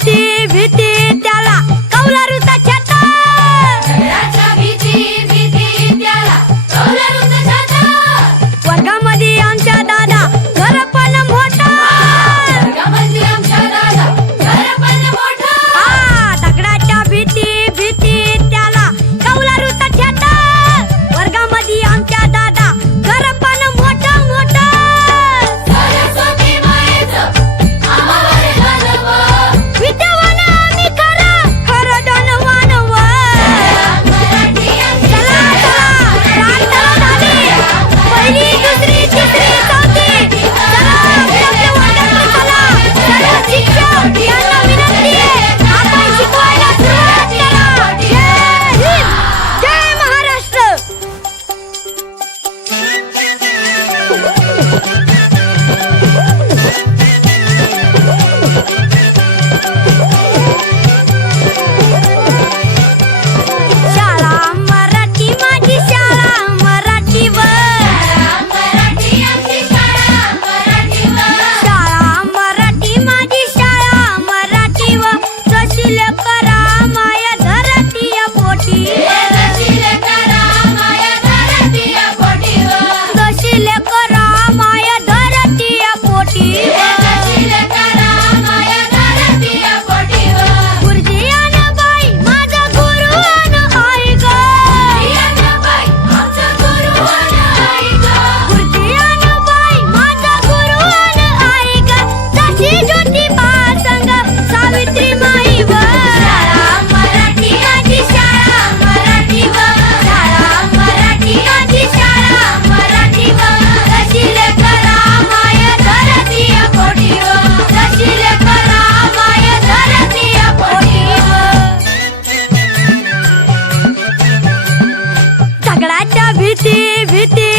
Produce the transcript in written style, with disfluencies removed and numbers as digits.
भीती भीती त्याला कौलारूचा छाता. दगडाच्या भीती भीती त्याला कौलारूचा छाता. वर्गामध्ये आमच्या दादा घर पण मोठा. वर्गामध्ये आमच्या दादा घर पण मोठा. दगडाच्या भीती भीती त्याला कौलारूचा छाता. वर्गामध्ये आमच्या दादा घर पण मोठा मोठा. सरस्वती मायेचं आम्हावर दानव. विद्यावान आम्ही खरं खरं धनवान व. मराठी चला चला प्रार्थना झाली. पहिली दुसरी तिसरी चौथी. चला आपल्या वर्गात चला. सर्व शिक्षक यांना विनंती आहे, आपण शिकवायला सुरुवात करा. जय हिंद, जय महाराष्ट्र. शाळा मराठी माझी शाळा मराठीवर. मराठी आमची शाळा मराठीवर. शाळा मराठी माझी शाळा मराठीवर. जशी लेकरा माया धरती या पोटी. जशी लेकरा माया धरती या पोटीवर. जशी लेकरा माया धरती या पोटी. जशी लेकरा माया धरती या पोटीवर. गुरुजी आणि बाई माझा गुरु आणि आई ग. बाई आमचा गुरु आणि आई गं. गुरुजी आणि बाई माझा गुरु आणि आई ग. जशी ज्योतिबा संग सावित्री माई व. शाळा मराठी आमची शाळा मराठीवर. शाळा मराठी आमची शाळा मराठीवर. जशी लेकरा माया धरती या पोटीवर. जशी लेकरा माया धरती या पोटीवर. दगडाच्या भीती भीती